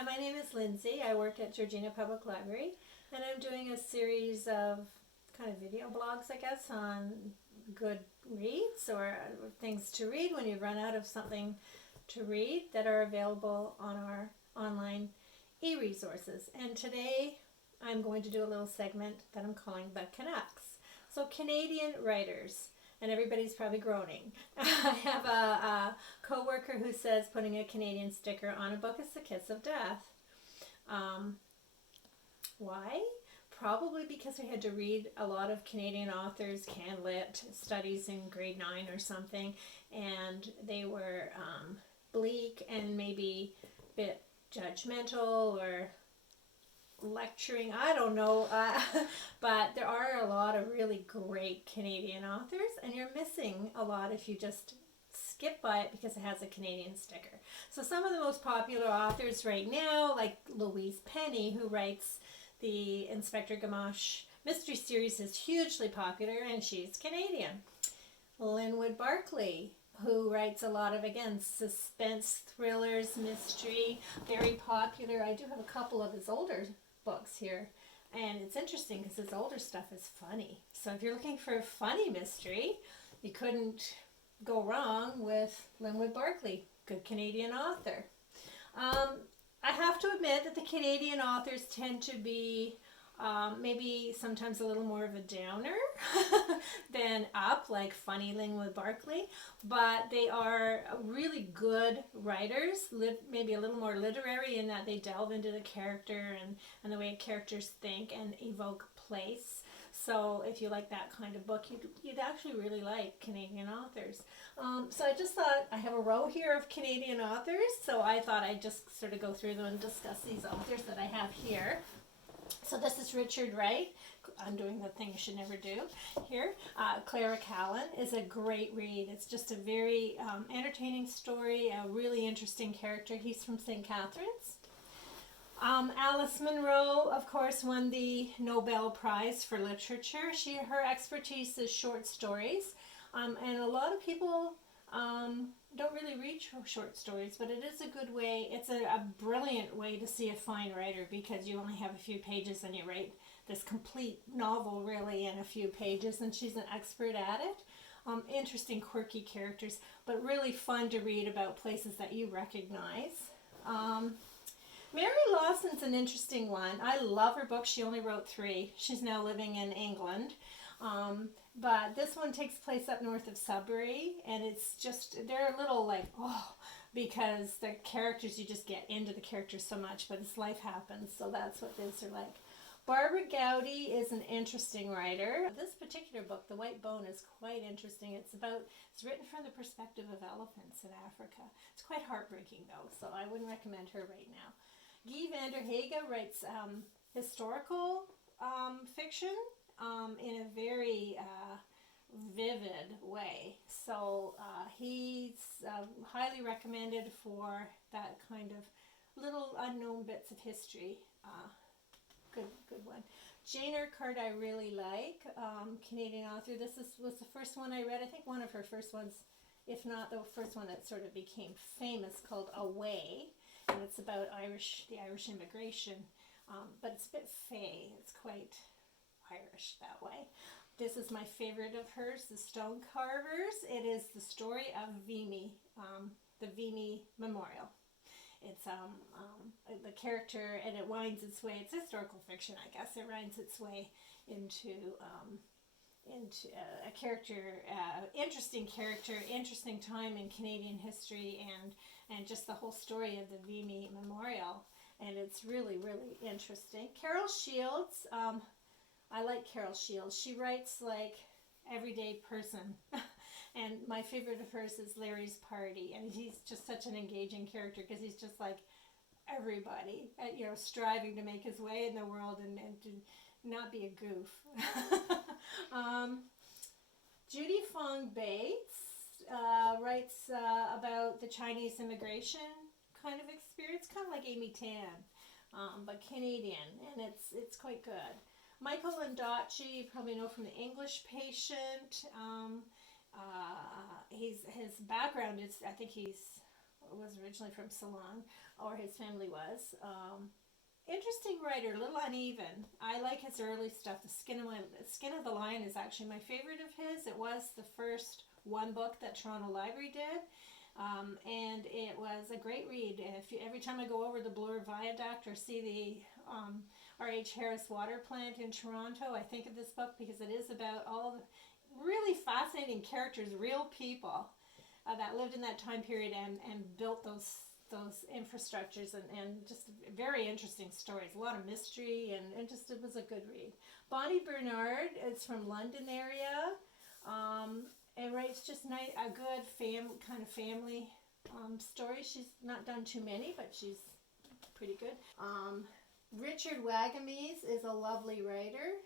Hi, my name is Lindsay. I work at Georgina Public Library, and I'm doing a series of kind of video blogs, I guess, on good reads or things to read when you run out of something to read that are available on our online e-resources. And today I'm going to do a little segment that I'm calling the Canucks. So Canadian writers. And everybody's probably groaning. I have a co-worker who says putting a Canadian sticker on a book is the kiss of death. Why? Probably because we had to read a lot of Canadian authors, CanLit studies in grade 9 or something, and they were bleak and maybe a bit judgmental or lecturing, I don't know, but there are a lot of really great Canadian authors, and you're missing a lot if you just skip by it because it has a Canadian sticker. So some of the most popular authors right now, like Louise Penny, who writes the Inspector Gamache mystery series, is hugely popular, and she's Canadian. Linwood Barclay, who writes a lot of, again, suspense, thrillers, mystery, very popular. I do have a couple of his older books here, and it's interesting because his older stuff is funny. So if you're looking for a funny mystery, you couldn't go wrong with Linwood Barclay, good Canadian author. I have to admit that the Canadian authors tend to be maybe sometimes a little more of a downer than up, like funny Linwood Barclay, but they are really good writers, maybe a little more literary in that they delve into the character and the way characters think and evoke place. So if you like that kind of book, you'd actually really like Canadian authors. So I just thought, I have a row here of Canadian authors, so I thought I'd just sort of go through them and discuss these authors that I have here. So this is Richard Wright. I'm doing the thing you should never do here. Cleric Alan is a great read. It's just a very entertaining story, a really interesting character. He's from St. Catharines. Alice Munro, of course, won the Nobel Prize for Literature. Her expertise is short stories, and a lot of people don't really read short stories, but it is a good way. It's a brilliant way to see a fine writer, because you only have a few pages and you write this complete novel really in a few pages, and she's an expert at it. Interesting, quirky characters, but really fun to read about places that you recognize. Mary Lawson's an interesting one. I love her book. She only wrote 3. She's now living in England. But this one takes place up north of Sudbury, and it's just, they're a little like, oh, because the characters, you just get into the characters so much, but as life happens, so that's what these are like. Barbara Gowdy is an interesting writer. This particular book, The White Bone, is quite interesting. It's written from the perspective of elephants in Africa. It's quite heartbreaking though, so I wouldn't recommend her right now. Guy van der Hege writes historical fiction in a very vivid way. So he's highly recommended for that kind of little unknown bits of history. Good one. Jane Urquhart I really like, Canadian author. This was the first one I read. I think one of her first ones, if not the first one that sort of became famous, called Away. And it's about the Irish immigration, but it's a bit fey. It's quite Irish that way. This is my favorite of hers, The Stone Carvers. It is the story of Vimy, the Vimy Memorial. It's the character, and it winds its way. It's historical fiction, I guess. It winds its way into a character, interesting time in Canadian history, and just the whole story of the Vimy Memorial. And it's really, really interesting. Carol Shields. I like Carol Shields. She writes like everyday person. And my favorite of hers is Larry's Party. And he's just such an engaging character, because he's just like everybody, striving to make his way in the world and to not be a goof. Judy Fong writes about the Chinese immigration kind of experience, kind of like Amy Tan, but Canadian, and it's quite good. Michael Landacci, you probably know from The English Patient. His background is, I think he's was originally from Ceylon, or his family was. Interesting writer, a little uneven. I like his early stuff. The Skin of the Lion is actually my favorite of his. It was the first one book that Toronto Library did, and it was a great read. Every time I go over the Bloor Viaduct or see the R.H. Harris water plant in Toronto, I think of this book because it is about all the really fascinating characters, real people that lived in that time period and built those infrastructures, and just very interesting stories, a lot of mystery, and just it was a good read. Bonnie Bernard is from London area, and writes just a good kind of family story. She's not done too many, but she's pretty good. Richard Wagamies is a lovely writer.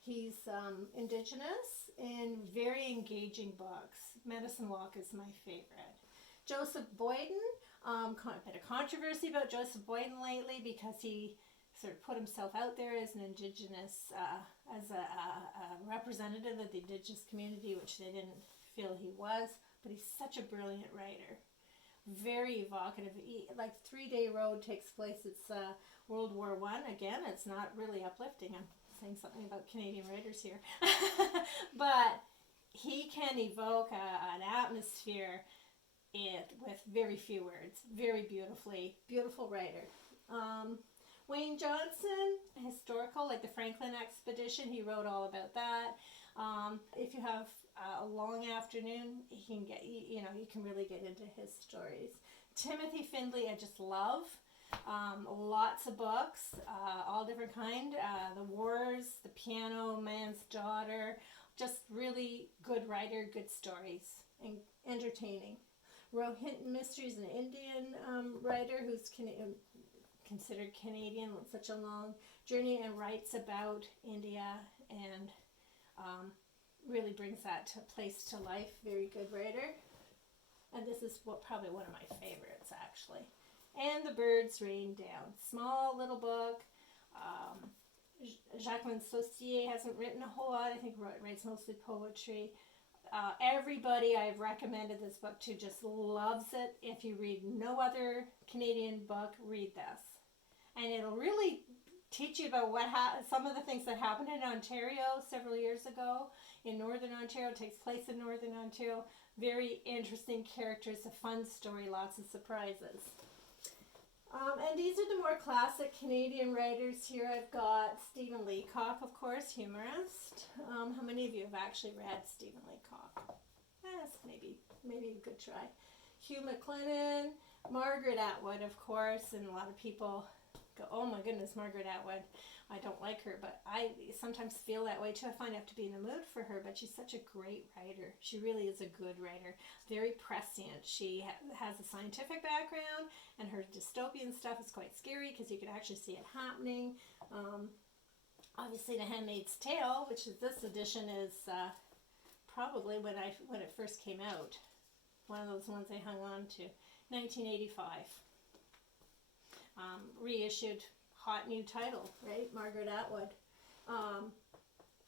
He's Indigenous and very engaging books. Medicine Walk is my favorite. Joseph Boyden, a bit of controversy about Joseph Boyden lately because he sort of put himself out there as an Indigenous, as a representative of the Indigenous community, which they didn't feel he was, but he's such a brilliant writer. Very evocative. Like 3 Day Road takes place, it's World War I. Again, it's not really uplifting. I'm saying something about Canadian writers here. But he can evoke an atmosphere with very few words, very beautiful writer. Wayne Johnson, historical, like the Franklin expedition, he wrote all about that. If you have a long afternoon, you can really get into his stories. Timothy Findlay, I just love. Lots of books, all different kind. The Wars, The Piano Man's Daughter, just really good writer, good stories, and entertaining. Rohinton Mysteries, an Indian writer who's considered Canadian, such a long journey, and writes about India, and really brings that place to life. Very good writer. And this is probably one of my favorites, actually. And The Birds Rain Down. Small little book. Jacqueline Saucier hasn't written a whole lot. I think writes mostly poetry. Everybody I've recommended this book to just loves it. If you read no other Canadian book, read this. And it'll really teach you about some of the things that happened in Ontario several years ago. In Northern Ontario, it takes place in Northern Ontario. Very interesting characters, a fun story, lots of surprises. And these are the more classic Canadian writers here. I've got Stephen Leacock, of course, humorist. How many of you have actually read Stephen Leacock? Yes, maybe a good try. Hugh McLennan, Margaret Atwood, of course, and a lot of people go, oh my goodness, Margaret Atwood. I don't like her, but I sometimes feel that way too. I find I have to be in the mood for her, but she's such a great writer. She really is a good writer. Very prescient. She has a scientific background, and her dystopian stuff is quite scary because you can actually see it happening. Obviously, The Handmaid's Tale, which is this edition, is probably when it first came out. One of those ones I hung on to. 1985. Reissued, hot new title, right? Margaret Atwood.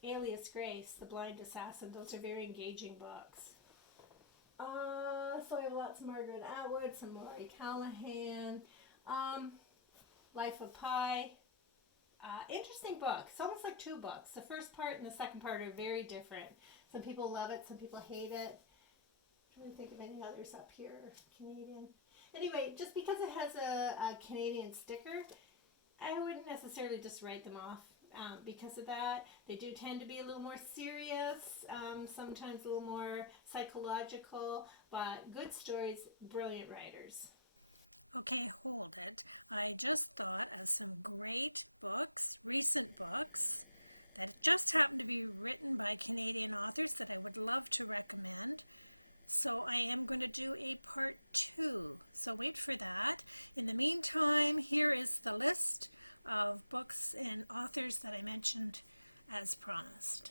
Alias Grace, The Blind Assassin. Those are very engaging books. So I have lots of Margaret Atwood, some Laurie Callahan. Life of Pi. Interesting book. It's almost like two books. The first part and the second part are very different. Some people love it, some people hate it. I'm trying to think of any others up here, Canadian. Anyway, just because it has a Canadian sticker, I wouldn't necessarily just write them off because of that. They do tend to be a little more serious, sometimes a little more psychological, but good stories, brilliant writers. Okay, hold it. I just thought of some great books, recent books, that just happen to be written by Canadian authors that I would love to recommend. So I am going to do a part 2. So wait for that. In the meantime, here is the list of books and authors that I mentioned as promised.